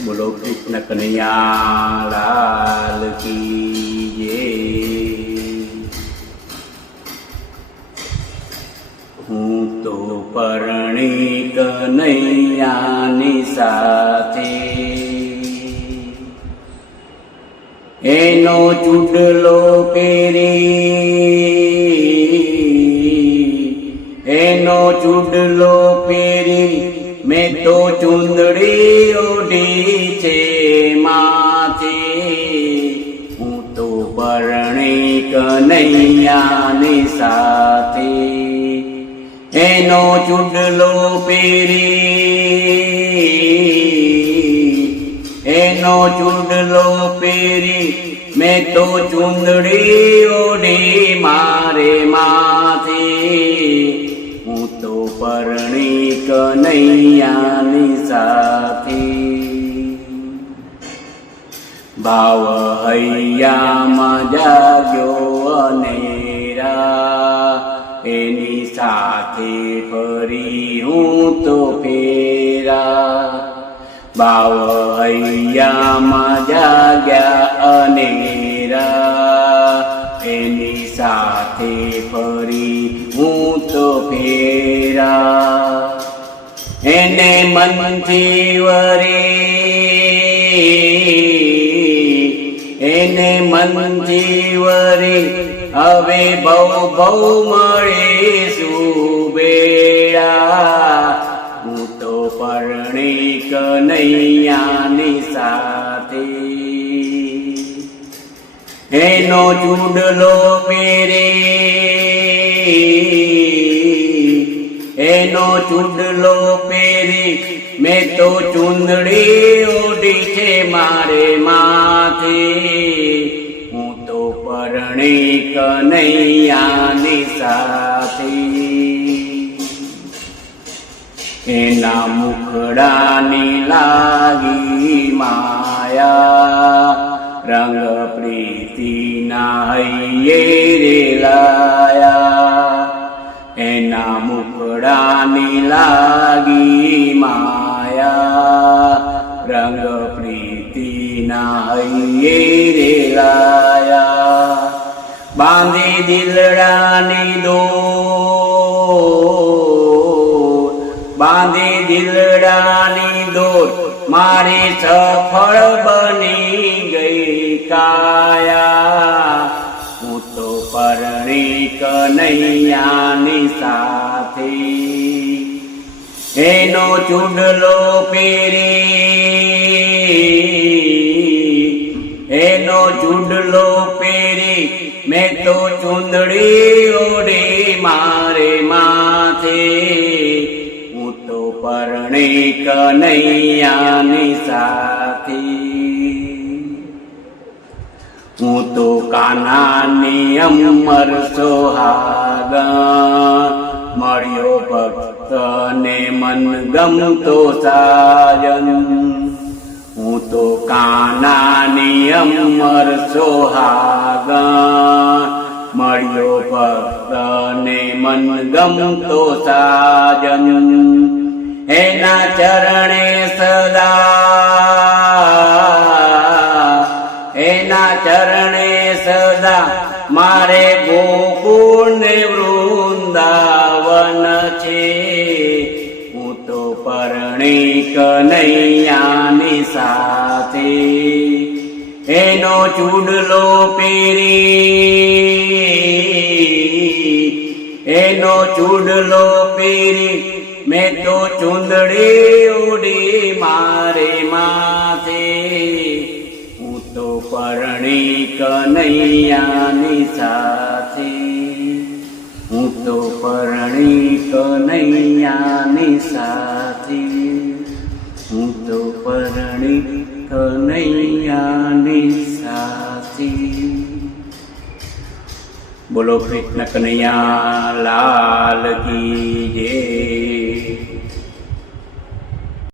બોલો કૃષ્ણ કનૈયા લાલ કી જય હું તો પરણી કનૈયાની સાથે એનો ચૂડલો પેરી એનો ચૂડલો પેરી મેં તો ચુંદડી પરણી કનૈયાની સાથે. એનો ચૂડલો પહેરી, એનો ચૂંડલો પહેરી, મેં તો ચુંદડી ઓઢી મારે માથે. હું તો પરણી કનૈયાની સાથે. ભાવ હૈયામાં જાગ્યો અનેરા. એની સાથે ફરી હું તો ફેરા. ભાવ હૈયામાં જાગ્યા અનેરા. એની સાથે ફરી હું તો ફેરા. એને મનથી વરી એને મનથી વરી હવે બહુ બહુ મળીશું હું તો પરણી કનૈયાની સાથે. એનો ચૂડલો પેરે એનો ચૂડલો પહેરી મેં તો ચુંદડી ઓઢી છે મારે માથે. હું તો પરણી કનૈયાની સાથે. એના મુખડાની લાગી માયા. રંગ પ્રીતિના હૈયે રે લાયા. એના મુખડાની લાગી માયા રંગ પ્રીતિના રેલાયા બાંધી દિલડાની દો બાંધી દિલડાની દોર મારી સફળ બની ગઈ કાયા હું તો પરણી કનૈયાની સાથે એનો ચૂડલો પહેરી, એનો ચૂડલો પહેરી, મેં તો ચૂંદડી ઓડી મારે માથે. હું તો પરણી કનૈયાની સાથે. હું તો કાનાની અમર સોહાગા. મળ્યો ભક્ત મન ગમતો સાજન હું તો કાનાની અમર સોહાગ મળ્યો ભક્ત ને મન ગમતો સાજન એના ચરણે સદા એના ચરણે સદા મારે ગોકુળ વૃંદાવન છે કનૈયાની સાથે. એનો ચૂડલો પહેરી, એનો ચૂડલો પહેરી, મેં તો ચુંદડી ઉડી મારે માથે. હું તો પરણી કનૈયાની સાથે. હું તો પરણી કનૈયાની સાથે. તો પરણી કનૈયાની સાચી બોલો કૃષ્ણ કનૈયા લાલ કી જય.